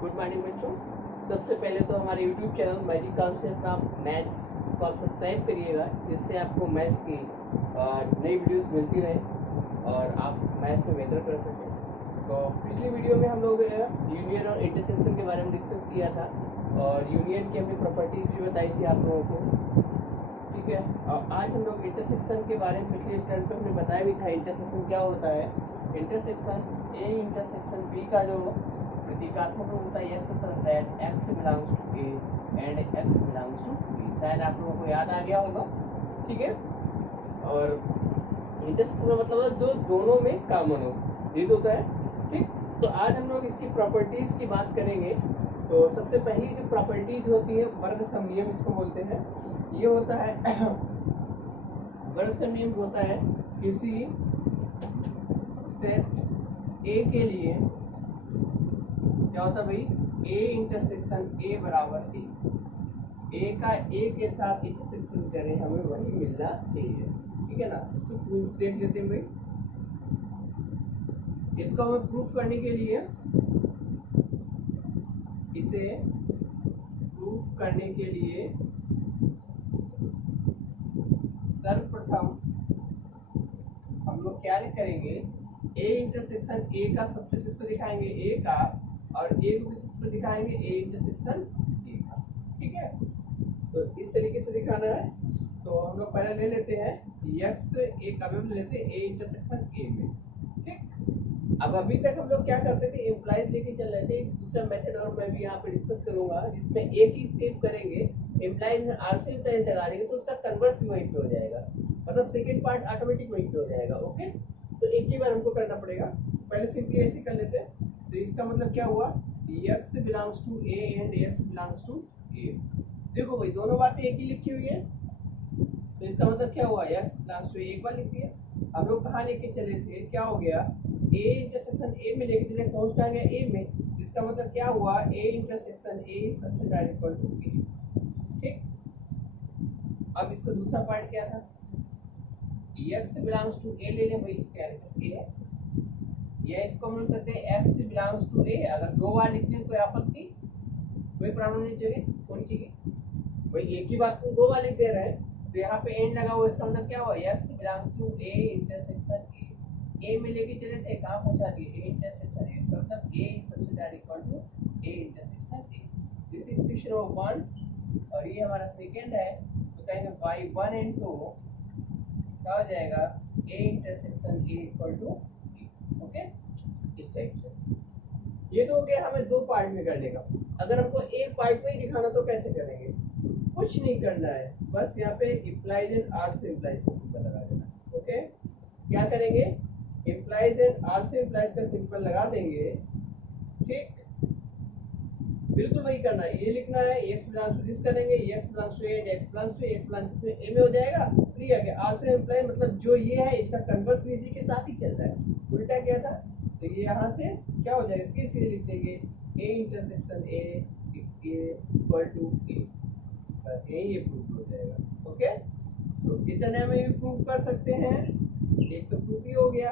Good morning बच्चों। सबसे पहले तो हमारे YouTube channel magic concept of maths को आप सब्सक्राइब करिएगा, जिससे आपको मैथ्स की नई वीडियोस मिलती रहे और आप मैथ्स में बेहतर कर सकें। तो पिछली वीडियो में हम लोग यूनियन और इंटरसेक्शन के बारे में डिस्कस किया था और यूनियन की हमने प्रॉपर्टीज भी बताई थी आप लोगों को, ठीक है। और आज हम लोग इंटरसेक्शन के बारे में पिछले टर्न पे हमने बताया भी था इंटरसेक्शन क्या होता है। इंटरसेक्शन ए इंटरसेक्शन बी का जो प्रतीकात्मक रूप होता है yes such that x belongs to A and x belongs to B. शायद आप लोगों को याद आ गया होगा, ठीक है। और इंटरसेक्शन का मतलब है जो दोनों में कॉमन हो, ये तो होता है, ठीक। तो आज हम लोग इसकी प्रॉपर्टीज की बात करेंगे। तो सबसे पहली जो प्रॉपर्टीज होती है वर्ग समनियम इसको बोलते हैं। ये होता है वर्ग समनियम होता है किसी सेट ए के लिए क्या होता है भाई, ए इंटरसेक्शन ए बराबर ए का ए के साथ इंटरसेक्शन करें हमें वही मिलना चाहिए, ठीक है ना। तो प्रूफ देख लेते हैं भाई। इसको हमें प्रूफ करने के लिए इसे प्रूफ करने के लिए सर्वप्रथम हम लोग क्या करेंगे, ए इंटरसेक्शन ए का सबसे किसको दिखाएंगे, ए का, और ए को किस पर दिखाएंगे, ए इंटरसेक्शन ए का, ठीक है। तो इस तरीके से दिखाना है। तो हम लोग पहले ले लेते हैं x एक अवयव लेते हैं ए इंटरसेक्शन ए में, ठीक। अब अभी तक हम लोग क्या करते थे, इम्प्लाइज लेके चल रहे थे। एक दूसरा मेथड और मैं भी यहाँ पे डिस्कस करूंगा, जिसमें एक ही स्टेप करेंगे, इम्प्लाइज में आर से इम्प्लाइज लगा देंगे तो उसका कन्वर्स भी वहीं पे हो जाएगा, मतलब सेकंड पार्ट ऑटोमेटिक वहीं पे हो जाएगा, ओके। तो एक ही बार हमको करना पड़ेगा। पहले सिंपली ऐसे कर लेते हैं। तो इसका मतलब क्या हुआ, x belongs to A and x belongs to A. देखो भाई दोनों बातें एक ही लिखी हुई है, तो इसका मतलब क्या हुआ, x बिलोंग्स टू ए एक बार लिख दिया। हम लोग कहाँ लेके चले थे, क्या हो गया, ए इंटरसेक्शन ए में लेके चले, पहुंच गया ए में। इसका मतलब क्या हुआ, ए intersection A subset direct equal to ए, ठीक। अब इसका दूसरा पार्ट क्या था, x बिलोंग्स टू ए ले लें भाई, इसका एलएचएस ए है, या इसको हम लिख सकते हैं x बिलोंग्स टू ए। अगर दो बार लिखने कोई आपत्ति, कोई प्रॉब्लम नहीं चाहिए, होनी चाहिए भाई, एक ही बात को दो बार लिख दे रहे हैं। तो यहाँ पे एंड लगा हुआ, इसका मतलब क्या हुआ, x belongs to A intersection A में लेके चले थे, कहाँ पहुंचा दिए, ए इंटरसेक्शन ए, इसका मतलब A subset direct equal to A intersection A. This is question number 1 और ये हमारा सेकंड है। तो कहेंगे बाय 1 एंड 2 क्या हो जाएगा, A intersection A equal to A, okay. इस टाइप से ये तो हो गया हमें दो पार्ट में करने का। अगर हमको एक पार्ट में ही दिखाना तो कैसे करेंगे, कुछ नहीं करना है, बस यहाँ पे इम्प्लाइज एंड आर से इम्प्लाइज का सिंबल लगा देना, ओके। क्या करेंगे, इम्प्लाइज एंड आर से इम्प्लाइज का सिंबल लगा देंगे, ठीक। बिल्कुल वही करना है, ये लिखना है x बिलोंग्स टू दिस करेंगे, x belongs to A, x belongs to x belongs to A में हो जाएगा, क्लियर है। आर से इम्प्लाई मतलब जो ये है इसका कन्वर्स भी इसी के साथ ही चल रहा है, उल्टा क्या था, तो ये यहाँ से क्या हो जाएगा, सीधे लिख देंगे A intersection A equal to A, बस यही ये प्रूफ हो जाएगा, ओके। तो इतने में भी प्रूफ कर सकते हैं, एक तो प्रूफ ही हो गया,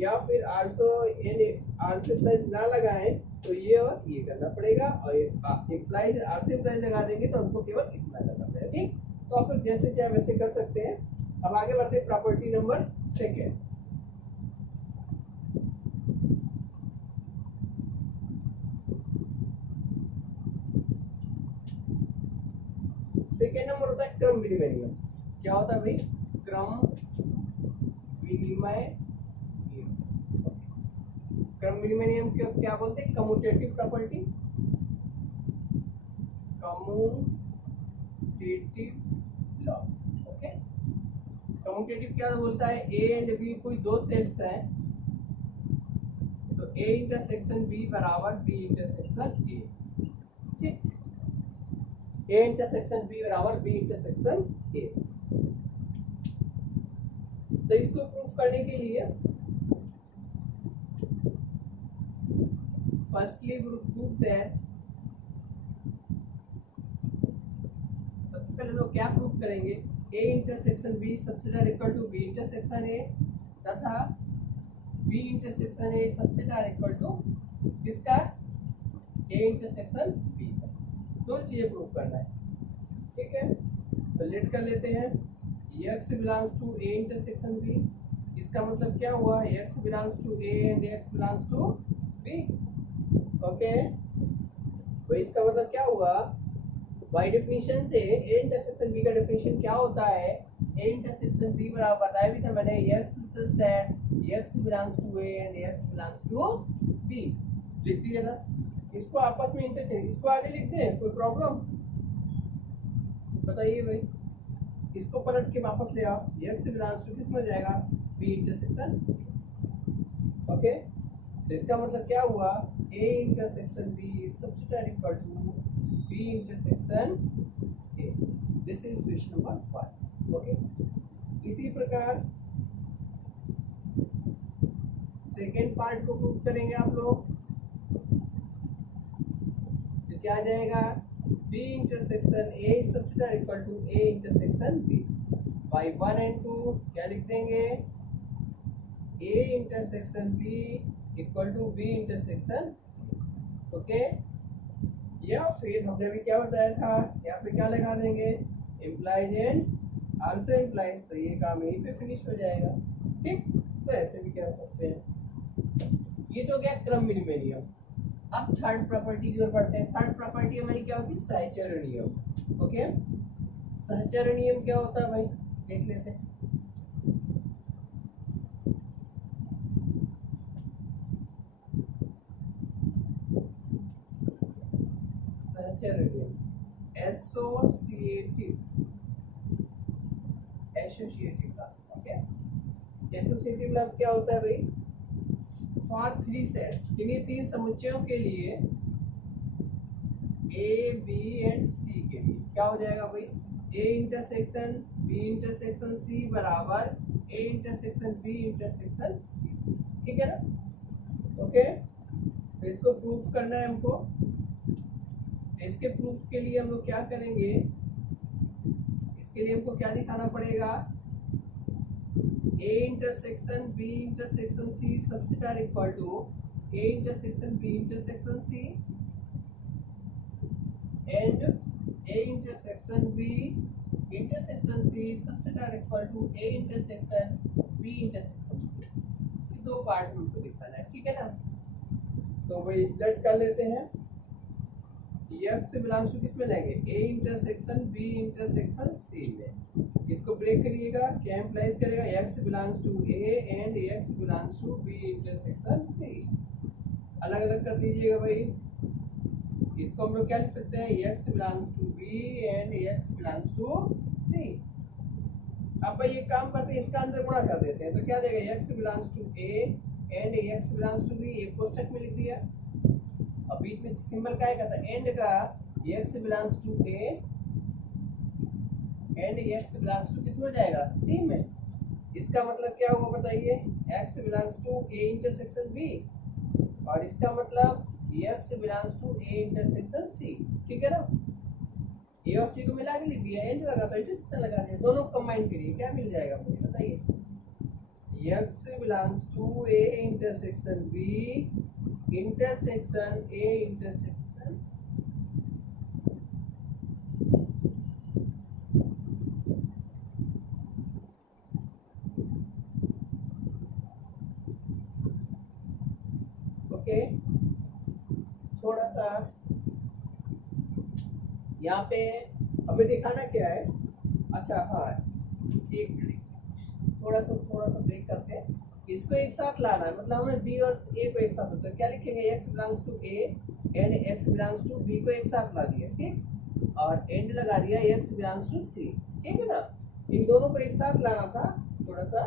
या फिर आल्सो एंड आर से इम्प्लाइज ना लगाएं तो ये और ये करना पड़ेगा, और इम्प्लाइज आर से इम्प्लाइज लगा देंगे तो हमको केवल इतना करना पड़ेगा, ठीक। तो आप लोग जैसे चाहे वैसे कर सकते हैं। अब आगे बढ़ते हैं प्रॉपर्टी नंबर 2। सेकेंड नंबर होता है क्रम विनिमय नियम। क्या होता है भाई, क्रम विनिमय नियम। क्रम विनिमय नियम को क्या बोलते हैं, commutative property, commutative law, okay. Commutative क्या बोलता है, ए एंड बी कोई दो सेट्स हैं, तो ए इंटरसेक्शन बी बराबर बी इंटरसेक्शन ए, ठीक। ए इंटरसेक्शन बी बराबर बी इंटरसेक्शन ए। तो इसको प्रूफ करने के लिए फर्स्टली प्रूफ दैट, सबसे पहले लोग क्या प्रूफ करेंगे, A intersection B subset equal to B intersection A, तथा बी इंटरसेक्शन ए सबसे इक्वल टू किसका, ए इंटरसेक्शन बी है। दोनों चीजें प्रूव करना है, ठीक है। तो लेट कर लेते हैं, x belongs to a intersection b। इसका मतलब क्या हुआ, x belongs to a and x belongs to b। Okay, तो इसका मतलब क्या हुआ, बाय डेफिनेशन से a इंटरसेक्शन b का डेफिनेशन क्या होता है, a इंटरसेक्शन b बराबर बताया भी था मैंने, x such that x belongs to a and x belongs to b। लिख दिया ना, इसको आपस में इंटरचेंज, इसको आगे लिख दें, कोई प्रॉब्लम बताइए भाई। इसको पलट के वापस ले आओ, x बिलोंग्स टू किस में जाएगा, b इंटरसेक्शन। ओके, तो इसका मतलब क्या हुआ, a intersection b is substitute equal to b intersection a। This is question number 5। Okay, इसी प्रकार सेकेंड पार्ट को प्रूव करेंगे आप लोग। तो क्या आ जाएगा, b intersection a is substitute equal to a intersection b। By 1 and 2 क्या लिख देंगे, a intersection b equal to b intersection. Okay, या फिर हमने अभी क्या बताया था, यहाँ पे क्या लगा देंगे, इम्प्लाइज एंड आल्सो इम्प्लाइज, तो ये काम यहीं पे फिनिश हो जाएगा। ठीक, तो ऐसे भी कर सकते हैं। ये तो क्या क्रम विनिमय नियम। अब थर्ड प्रॉपर्टी की ओर बढ़ते हैं। थर्ड प्रॉपर्टी हमारी क्या होती है, सहचरण नियम। ओके, सहचरण नियम क्या होता है भाई, देख लेते हैं। सहचरण नियम, एसोसिएटिव का। ओके, एसोसिएटिव लव क्या होता है भाई, फॉर 3 सेट्स, किन्हीं 3 समुच्चयों के लिए ए बी एंड सी के लिए क्या हो जाएगा भाई, A intersection B intersection C बराबर A intersection B intersection C. ठीक है ना। ओके, तो इसको प्रूफ करना है हमको। इसके प्रूफ के लिए हम लोग क्या करेंगे, इसके लिए हमको क्या दिखाना पड़ेगा, a intersection b intersection c substitute equal to a intersection b intersection c and a intersection b intersection c substitute equal to a intersection b intersection c। दो पार्ट में हमको दिखाना है, ठीक है ना। तो वही लेट कर लेते हैं, x बिलोंग्स टू किस में लेंगे, a intersection b intersection c में। इसको ब्रेक करिएगा, क्या इम्प्लाइज करेगा, x belongs to a and x belongs to b intersection c। अलग अलग कर दीजिएगा भाई। इसको हम लोग क्या लिख सकते हैं, x belongs to b and x belongs to c। अब भाई ये काम करते हैं, इसका अंदर गुणा कर देते हैं, तो क्या देगा, x belongs to a and x belongs to b, एक कोष्ठक में लिख दिया। अब बीच में सिंबल क्या करता है, एंड का, x belongs to a and x belongs to किसमें हो जाएगा, c में। इसका मतलब क्या होगा बताइए, x belongs to a intersection b, और इसका मतलब x belongs to a intersection c। ठीक है ना, a और c को मिला के लिख दिया, एंड लगा तो इंटरसेक्शन लगा दिया, दोनों कंबाइन करिए, क्या मिल जाएगा मुझे बताइए, x belongs to a intersection b intersection a intersection. Okay, थोड़ा सा यहाँ पे हमें दिखाना क्या है, अच्छा हाँ, एक मिनट, थोड़ा सा ब्रेक करते हैं। इसको एक साथ लाना है, मतलब हमें b और a को एक साथ, होता है क्या लिखेंगे, x belongs to a and x belongs to b को एक साथ ला दिया, ठीक, और एंड लगा दिया x बिलोंग्स टू c। ठीक है ना, इन दोनों को एक साथ लाना था थोड़ा सा,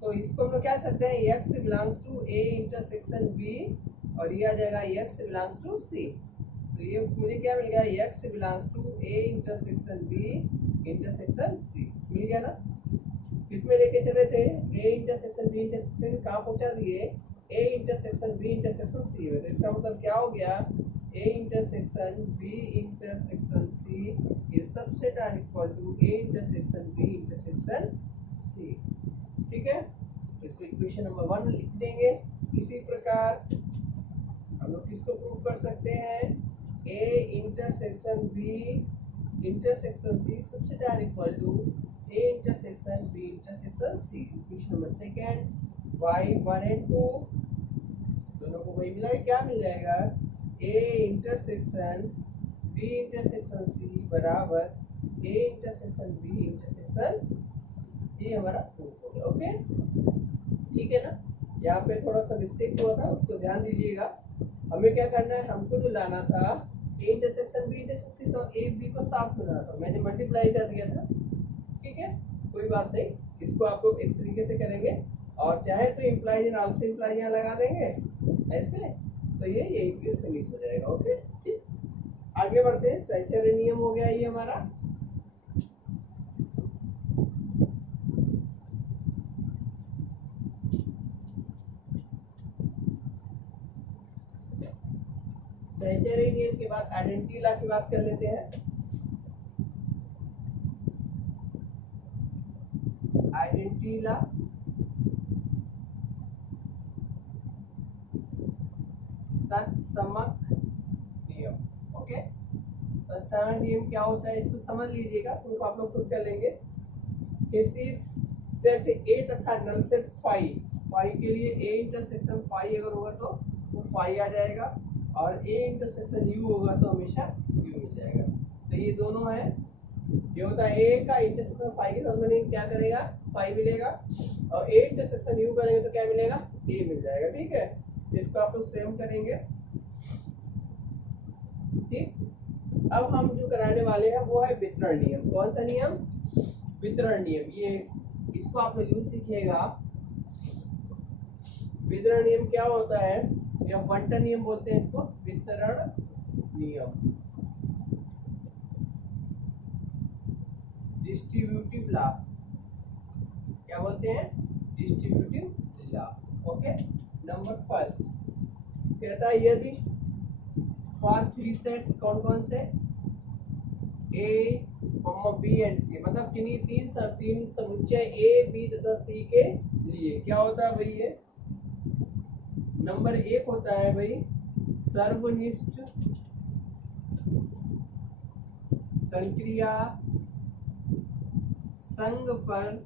तो इसको हम लोग क्या सकते हैं, x belongs to a intersection b, और ये आ जाएगा x बिलोंग्स टू c। तो ये मुझे क्या मिल गया, x belongs to a intersection b intersection c मिल गया ना। इसमें लेके चले थे a इंटरसेक्शन b इंटरसेक्शन, कहाँ पहुंचा दिए, a intersection b intersection c में। तो इसका मतलब क्या हो गया, a intersection b intersection c is subset equal to a intersection b intersection c। ठीक है, इसको इक्वेशन नंबर 1 लिख देंगे। इसी प्रकार हम लोग किसको प्रूव कर सकते हैं? A intersection B intersection C subset or equal to A intersection B intersection C. Question number second, वाई 1 एंड 2 दोनों को वही मिला, क्या मिल जाएगा? A intersection B intersection C बराबर A intersection B intersection C. ये हमारा प्रूफ हो गया। ओके, ठीक है ना? यहाँ पे थोड़ा सा मिस्टेक हुआ था, उसको ध्यान दीजिएगा। हमें क्या करना है, हमको जो लाना था A intersection B intersection C, तो ए बी को साफ करना था, मैंने मल्टीप्लाई कर दिया था। ठीक है, कोई बात नहीं, इसको आप लोग इस तरीके से करेंगे, और चाहे तो इम्प्लाइज एंड आल्सो इम्प्लाइज यहाँ लगा देंगे ऐसे, तो ये यही भी फिनिश हो जाएगा। ओके, ठीक, आगे बढ़ते हैं। सैचुरेशन नियम हो गया ये हमारा। सैचुरेशन नियम के बाद आइडेंटिटी लॉ की बात कर लेते हैं। आइडेंटिटी लॉ तत्समक नियम। ओके, तत्समक नियम क्या होता है, इसको समझ लीजिएगा, प्रूफ आप लोग खुद कर लेंगे। किसी सेट ए तथा नल सेट फाई, फाई के लिए ए इंटरसेक्शन फाई अगर होगा तो वो फाई आ जाएगा, और ए इंटरसेक्शन यू होगा तो हमेशा यू मिल जाएगा। तो ये दोनों है, ये होता है ए का इंटरसेक्शन फाई के साथ मैंने क्या करेगा, फाई मिलेगा, और ए इंटरसेक्शन यू करेंगे तो क्या मिलेगा, ए मिल जाएगा। ठीक है, इसको आप लोग सेम करेंगे। ठीक, अब हम जो कराने वाले हैं वो है वितरण नियम। कौन सा नियम? वितरण नियम। ये इसको आप लोग यूं सीखिएगा। वितरण नियम क्या होता है, या बंटन नियम बोलते हैं इसको, वितरण नियम, डिस्ट्रीब्यूटिव लॉ, क्या बोलते हैं, distributive law. Okay, number first कहता है यदि फॉर 3 सेट्स, कौन कौन से, ए बी एंड सी, मतलब किन्हीं तीन समुच्चय ए बी तथा सी के लिए क्या होता है भाई, ये नंबर 1 होता है भाई सर्वनिष्ठ संक्रिया संघ पर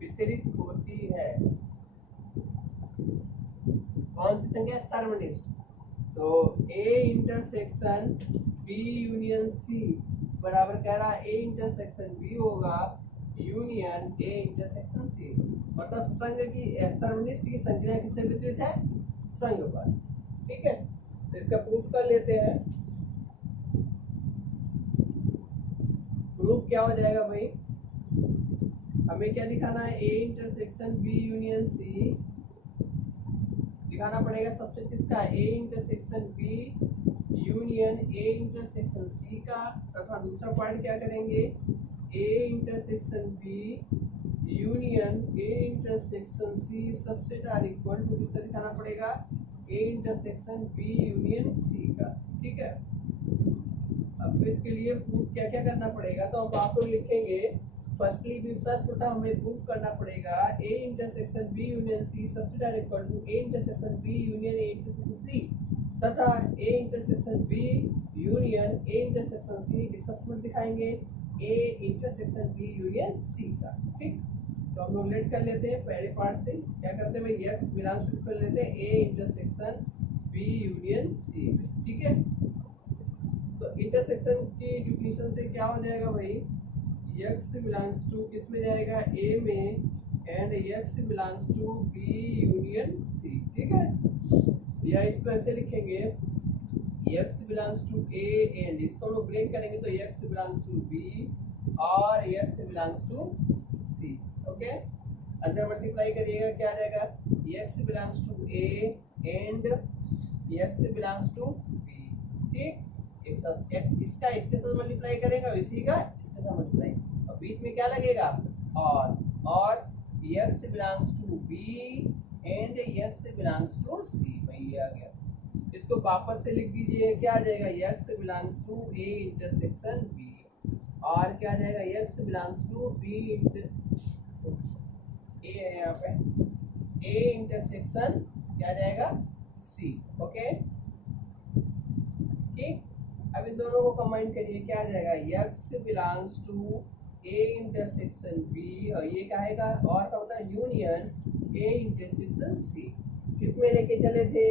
वितरित होती है। कौन सी संख्या? सर्वनिष्ठ। तो A intersection B union C बराबर कह रहा है ए इंटरसेक्शन बी होगा यूनियन ए इंटरसेक्शन सी, मतलब संघ की सर्वनिष्ठ की संख्या किससे वितरित है, संघ पर। ठीक है, तो इसका प्रूफ कर लेते हैं। प्रूफ क्या हो जाएगा भाई, हमें क्या दिखाना है, A intersection B union C दिखाना पड़ेगा। सबसे किसका, A intersection B union A intersection C का, तथा दूसरा पॉइंट क्या करेंगे, A intersection B union A intersection C subset or equal to किसका दिखाना पड़ेगा, A intersection B union C का। ठीक है, अब इसके लिए प्रूफ क्या क्या करना पड़ेगा, तो अब आप लोग लिखेंगे फर्स्टली सर्वप्रथम हमें प्रूफ करना पड़ेगा A intersection B union C subset or equal to A intersection B union A intersection C, तथा A intersection B union A intersection C किसका सबसेट दिखाएंगे, A intersection B union C का। ठीक, तो हम लोग लेट कर लेते हैं पहले पार्ट से। क्या करते हैं भाई, एक्स बिलोंग्स टू कर लेते हैं A intersection B union C. ठीक है, तो इंटरसेक्शन की डिफिनीशन से क्या हो जाएगा भाई, x बिलोंग्स टू किस में जाएगा, a में, एंड x belongs to b union c। ठीक है, या इसको ऐसे लिखेंगे x belongs to a and इसको हम लोग ब्रेक करेंगे तो x बिलोंग्स टू b और x belongs to c। Okay, अंदर मल्टीप्लाई करिएगा क्या आ जाएगा, x belongs to a and x belongs to b। ठीक, एक साथ इसका इसके साथ मल्टीप्लाई करेगा, इसी का इसके साथ मल्टीप्लाई, और बीच में क्या लगेगा, और x belongs to b and x belongs to c। भाई ये आ गया, इसको वापस से लिख दीजिए, क्या आ जाएगा, x belongs to a intersection b, और क्या आ जाएगा, x belongs to b a है यहाँ पे a इंटरसेक्शन क्या आ जाएगा सी। ओके ठीक, अब इन दोनों को कंबाइन करिए, क्या आ जाएगा x belongs to a intersection b, और ये क्या आएगा और का मतलब यूनियन a इंटरसेक्शन c। किसमें लेके चले थे,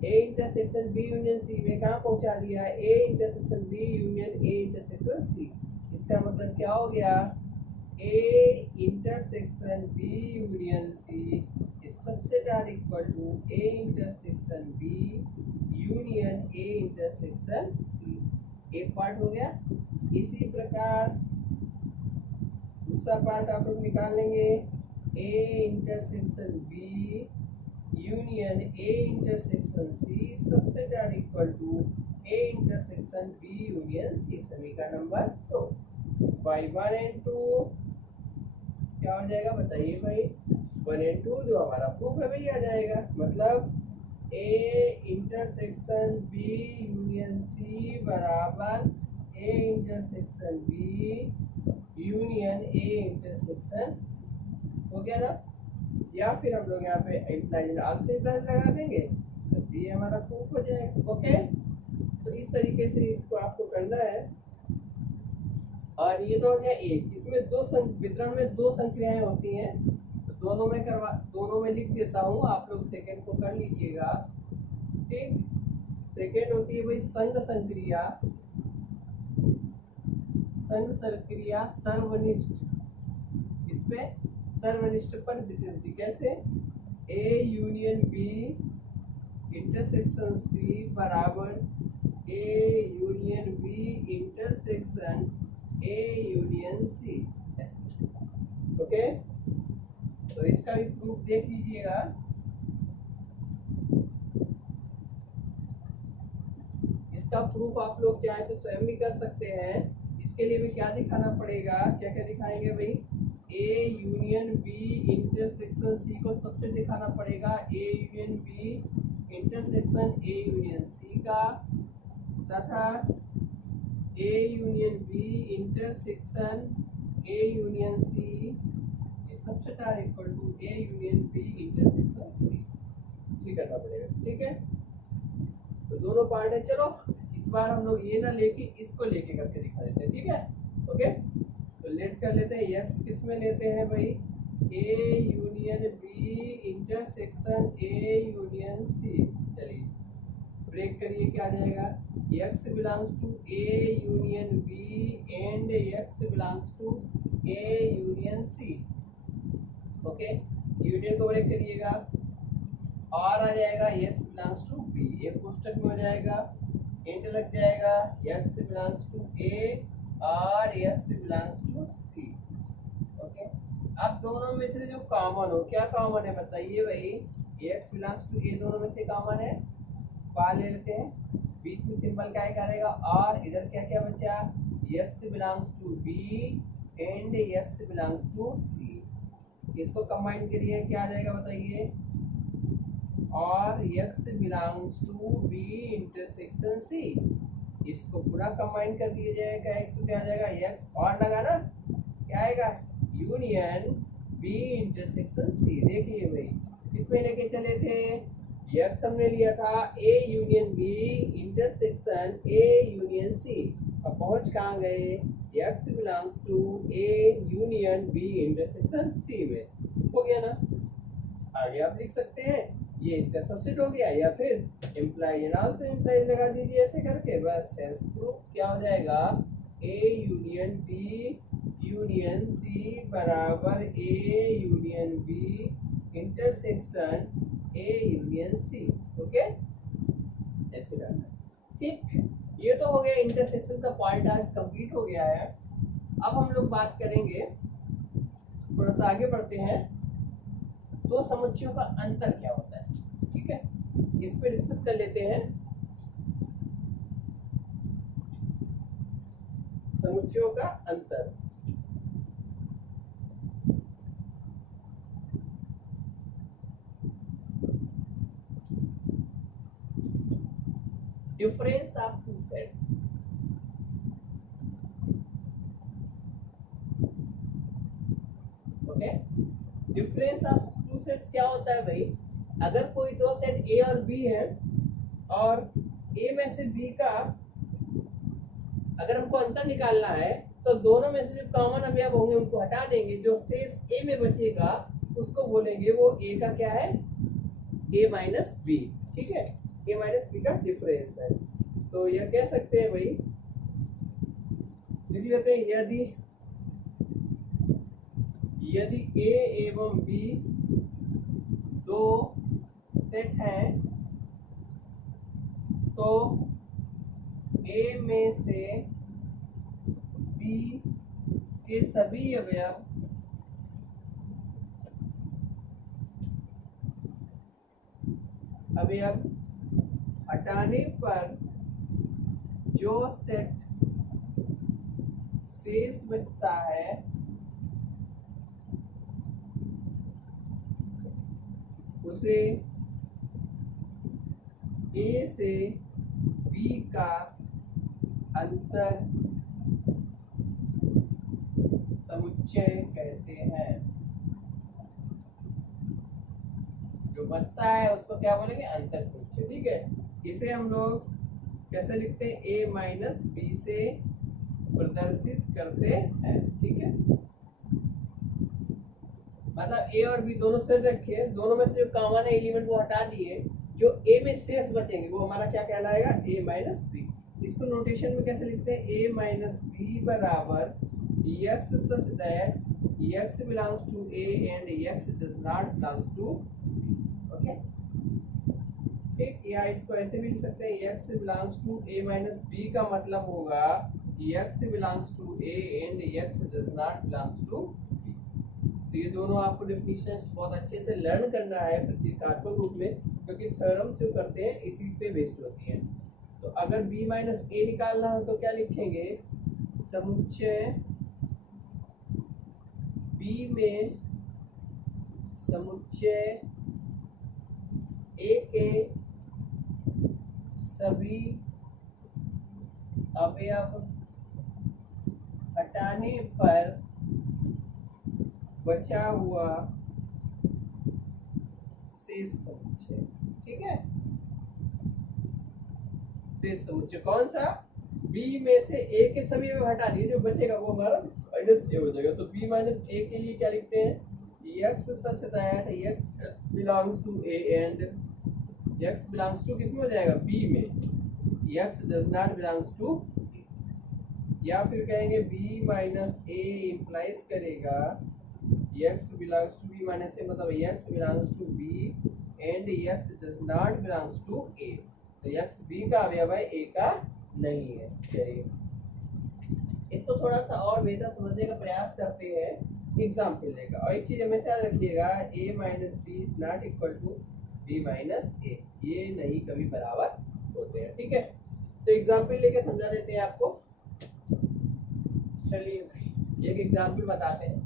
a intersection b union c में, कहाँ पहुंचा दिया, a intersection b union a intersection c। इसका मतलब क्या हो गया, a intersection b union c is subset equal to a intersection b union a intersection c। एक पार्ट हो गया। इसी प्रकार दूसरा पार्ट आप लोग निकाल लेंगे, a intersection b union a intersection c subset equal to a intersection b union c। समीकरण नंबर 2 y 1 and 2 क्या हो जाएगा बताइए भाई, 1 and 2 जो हमारा प्रूफ है वही आ जाएगा। मतलब a intersection b union c बराबर a intersection b union a intersection c। हो गया ना। या फिर हम लोग यहाँ पे इम्प्लाइज एंड आल्सो इम्प्लाइज लगा देंगे तो ये हमारा प्रूफ हो जाएगा। ओके, तो इस तरीके से इसको आपको करना है। और ये तो हो गया एक, इसमें वितरण में दो संक्रियाएं होती हैं, तो दोनों में लिख देता हूँ, आप लोग सेकंड को कर लीजिएगा। ठीक, सेकंड होती है भाई संघ संक्रिया, संघ संक्रिया सर्वनिष्ठ। इसपे सर्वनिष्ठ पर वितरित कैसे, A union B intersection C बराबर A union B intersection A union C. Okay, तो इसका भी प्रूफ देख लीजिएगा। इसका प्रूफ आप लोग चाहे तो स्वयं भी कर सकते हैं। इसके लिए भी क्या दिखाना पड़ेगा, क्या क्या दिखाएंगे भाई, A union B intersection C को सबसे दिखाना पड़ेगा, A union B intersection A union C का, तथा A union B intersection A union C subset equal to A union B intersection C. ये करना पड़ेगा। ठीक है, तो दोनों पार्ट है। चलो इस बार हम लोग ये ना लेके इसको लेके करके दिखा देते हैं। ठीक है, ओके, तो लेट कर लेते हैं। यस किस में लेते हैं भाई, A union B intersection A union C. चलिए ब्रेक करिए, क्या आ जाएगा, x belongs to A union B and x belongs to A union C. Okay, union को ब्रेक करिएगा और आ जाएगा x बिलोंग्स टू b, ये कोष्टक में हो जाएगा, एंड लग जाएगा x बिलोंग्स टू a और x belongs to c। Okay, अब दोनों में से जो कॉमन हो, क्या कॉमन है बताइए भाई, x बिलोंग्स टू a दोनों में से कॉमन है, बाहर ले लेते हैं, बीच में सिंबल क्या करेगा, और इधर क्या क्या बचा, x belongs to b and x belongs to c। इसको कंबाइन करिए, क्या आ जाएगा बताइए, और x belongs to b intersection c। इसको पूरा कंबाइन कर दिया जाएगा, एक तो क्या आ जाएगा x और लगा ना, क्या आएगा यूनियन b इंटरसेक्शन c। देखिए भाई इसमें लेके चले थे, x हमने लिया था a union b intersection a union c, अब पहुंच कहाँ गए, x belongs to a union b intersection c में। हो गया ना, आगे आप लिख सकते हैं, ये इसका सबसेट हो गया, या फिर इम्प्लाई एंड आल्सो इम्प्लाइज लगा दीजिए ऐसे करके, बस हेंस प्रूफ क्या हो जाएगा, a union b union c बराबर a union b intersection a union c। Okay, ऐसे करना है। ठीक, ये तो हो गया इंटरसेक्शन का पार्ट, आज कंप्लीट हो गया है। अब हम लोग बात करेंगे, थोड़ा सा आगे बढ़ते हैं, दो समुच्चयों का अंतर क्या होता है। ठीक है, इस पे डिस्कस कर लेते हैं। समुच्चयों का अंतर, difference of two sets. Okay, difference of two sets क्या होता है भाई, अगर कोई दो सेट ए और बी है और ए में से बी का अगर हमको अंतर निकालना है तो दोनों में से जो कॉमन अवयव होंगे उनको हटा देंगे, जो शेष ए में बचेगा उसको बोलेंगे वो ए का क्या है, ए माइनस बी। ठीक है, ए माइनस बी का डिफरेंस है। तो यह कह सकते हैं भाई, लिख लेते हैं, यदि ए एवं बी दो सेट हैं तो ए में से बी के सभी अवयव हटाने पर जो सेट शेष बचता है उसे ए से बी का अंतर समुच्चय कहते हैं। जो बचता है उसको क्या बोलेंगे, अंतर समुच्चय। ठीक है, इसे हम लोग कैसे लिखते हैं, ए माइनस बी से प्रदर्शित करते हैं। ठीक है, मतलब ए और बी दोनों सेट रखे, दोनों में से जो कॉमन एलिमेंट वो हटा दिए, जो ए में शेष बचेंगे वो हमारा क्या कहलाएगा, ए माइनस बी। इसको नोटेशन में कैसे लिखते हैं, ए माइनस बी बराबर x such that x belongs to A and x does not belongs to. Okay, ठीक, या इसको ऐसे भी लिख सकते हैं, x belongs to A minus B का मतलब होगा x belongs to A and x does not belongs to. तो ये दोनों आपको डेफिनेशंस बहुत अच्छे से लर्न करना है प्रतीकात्मक रूप में, क्योंकि थ्योरम्स जो करते हैं इसी पे बेस्ड होती हैं। तो अगर b माइनस ए निकालना हो तो क्या लिखेंगे, समुच्चय b में समुच्चय a के सभी अवयव हटाने पर बचा हुआ शेष समुच्चय। ठीक है, शेष समुच्चय कौन सा, b में से a के सभी अवयव हटा दिए, जो बचेगा वो हमारा माइनस a हो जाएगा। तो b माइनस a के लिए क्या लिखते हैं, x such that x belongs to a and x belongs to किसमें हो जाएगा, b में, x does not belongs to, या फिर कहेंगे b माइनस a इम्प्लाइज करेगा x belongs to b minus a, मतलब x belongs to b and x does not belongs to a। तो x b का अवयव है, a का नहीं है। चलिए इसको थोड़ा सा और बेहतर समझने का प्रयास करते हैं एग्जाम्पल लेकर। और एक चीज हमेशा याद रखिएगा, a minus B is not equal to b minus a, ये नहीं कभी बराबर होते हैं। ठीक है, तो एग्जाम्पल लेके समझा देते हैं आपको। चलिए एक एग्जाम्पल बताते हैं,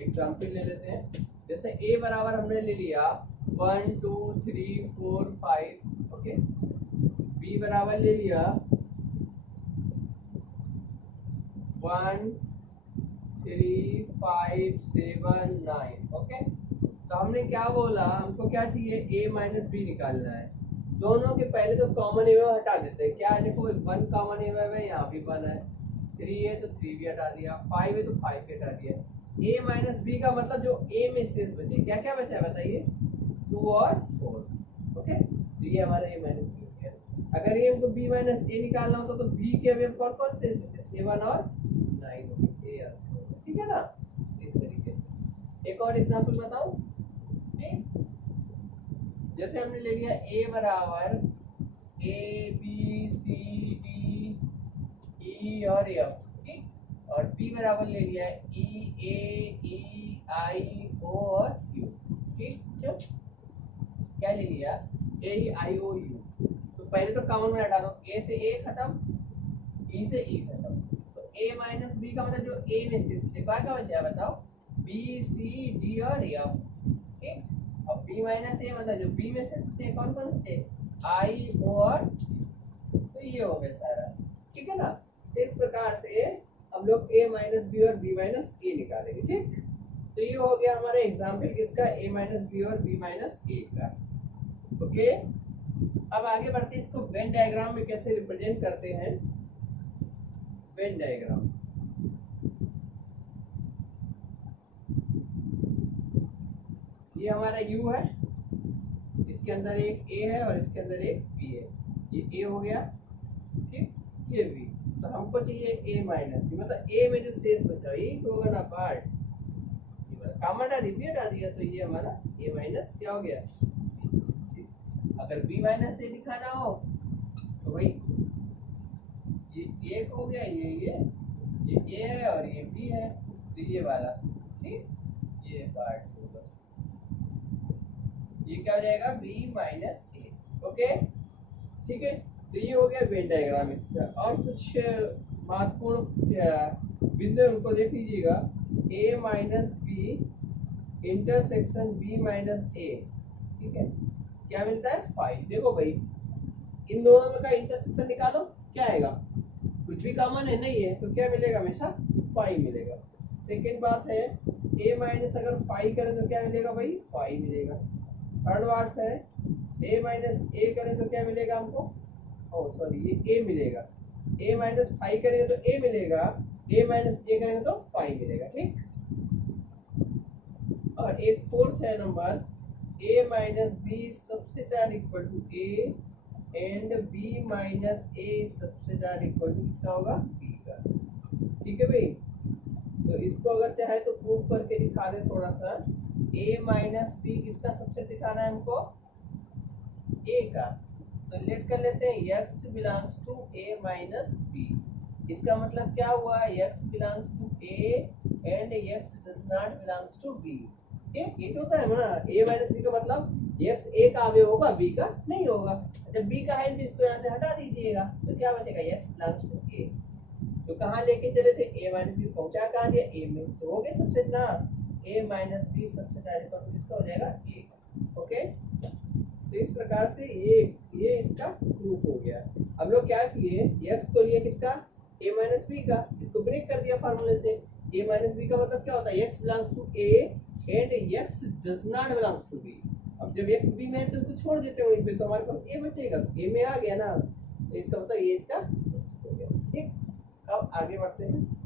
एग्जाम्पल ले लेते हैं। जैसे a बराबर हमने ले लिया 1 2 3 4 5, ओके, b बराबर ले लिया 1 3 5 7 9। ओके, तो हमने क्या बोला, हमको क्या चाहिए, a माइनस बी निकालना है। दोनों के पहले तो कॉमन एवं हटा देते हैं, क्या है, देखो 1 कॉमन एवं है, यहाँ भी 1 है, 3 है तो 3 भी हटा दिया, 5 है तो 5 भी हटा दिया। a माइनस बी का मतलब जो a में शेष बचे, क्या क्या बचा है बताइए, 2 और 4। ओके, तो ये हमारा a माइनस बी हो गया। अगर ये हमको b माइनस a निकालना होता तो b के अवयव कौन कौन से बचे, 7 और 9 होंगे। ठीक है ना, इस तरीके से। एक और एग्जांपल बताओ, जैसे हमने ले लिया a बराबर a b c d e और f, ठीक, और b बराबर ले लिया e a e i o और u। ठीक, क्यों, क्या ले लिया, a i o u। तो पहले तो कॉमन में हटा दो, a से a खत्म, e से e खत्म, तो a माइनस b का मतलब जो a में से क्या बचा बताओ, b c d और f। ठीक, और b माइनस a मतलब जो b में से थे कौन कौन थे, i o और, तो ये हो गया सारा। ठीक है ना, इस प्रकार से हम लोग a माइनस बी और b माइनस a निकालेंगे। ठीक, तो ये हो गया हमारा एग्जाम्पल किसका, a माइनस बी और b माइनस ए का। ओके, अब आगे बढ़ते हैं, इसको वेन डायग्राम में कैसे रिप्रेजेंट करते हैं। वेन डायग्राम, ये हमारा u है, इसके अंदर एक a है और इसके अंदर एक b है। ये a हो गया, ठीक, ये b। तो हमको चाहिए a माइनस, मतलब a में जो शेष बचा ये होगा ना पार्ट, कॉमन हटा दिया, तो ये हमारा a माइनस क्या हो गया। अगर b माइनस से दिखाना हो तो भाई ये एक हो गया, ये a है और ये b है, तो ये वाला, ठीक, ये पार्ट होगा, ये क्या हो जाएगा b माइनस ए। ओके, ठीक है, तो ये हो गया वेन डायग्राम इसका। और कुछ महत्वपूर्ण बिंदु उनको देख लीजिएगा, a minus B intersection b minus A, ठीक है, क्या मिलता है 5। देखो भाई इन दोनों में का इंटरसेक्शन निकालो, क्या आएगा, कुछ भी कॉमन है नहीं है, तो क्या मिलेगा, हमेशा 5 मिलेगा। सेकेंड बात है a माइनस अगर 5 करें तो क्या मिलेगा भाई, 5 मिलेगा। थर्ड बात है a माइनस ए करें तो क्या मिलेगा हमको, सॉरी ये a मिलेगा, a माइनस 5 करेंगे तो a मिलेगा, a माइनस ए करेंगे तो 5 मिलेगा, ठीक। और एक फोर्थ है number, a minus B subseted equal to a and b minus A subseted equal to किसका होगा, b का, ठीक है भाई। तो इसको अगर चाहे तो प्रूफ करके दिखा दे थोड़ा सा, a माइनस बी किसका सबसेट दिखाना है हमको, a का। तो लेट कर लेते हैं x belongs to a minus B, इसका मतलब क्या हुआ, x belongs to a and x does not belongs to b। ये होता है ना, a माइनस बी का मतलब x a का अवयव होगा, b का नहीं होगा। जब b का है तो इसको यहाँ से हटा दीजिएगा, तो क्या बचेगा, x बिलोंग्स टू a। तो कहाँ लेके चले थे, a माइनस बी पहुंचा कहाँ दिया, a में, तो हो गया सबसे ना a माइनस बी सबसे डायरेक्ट और इसका हो जाएगा a। ओके, तो इस प्रकार से ये इसका प्रूफ हो गया। हम लोग क्या किए, x को लिए किसका, a माइनस बी का, इसको ब्रेक कर दिया फार्मूले से। a माइनस बी का मतलब क्या होता है, x belongs to a and x does not belongs to b। अब जब x b में है तो इसको छोड़ देते हैं वहीं पे, तो हमारे पास a बचेगा, a में आ गया ना, तो इसका मतलब ये इसका हो गया, ठीक। अब आगे बढ़ते हैं।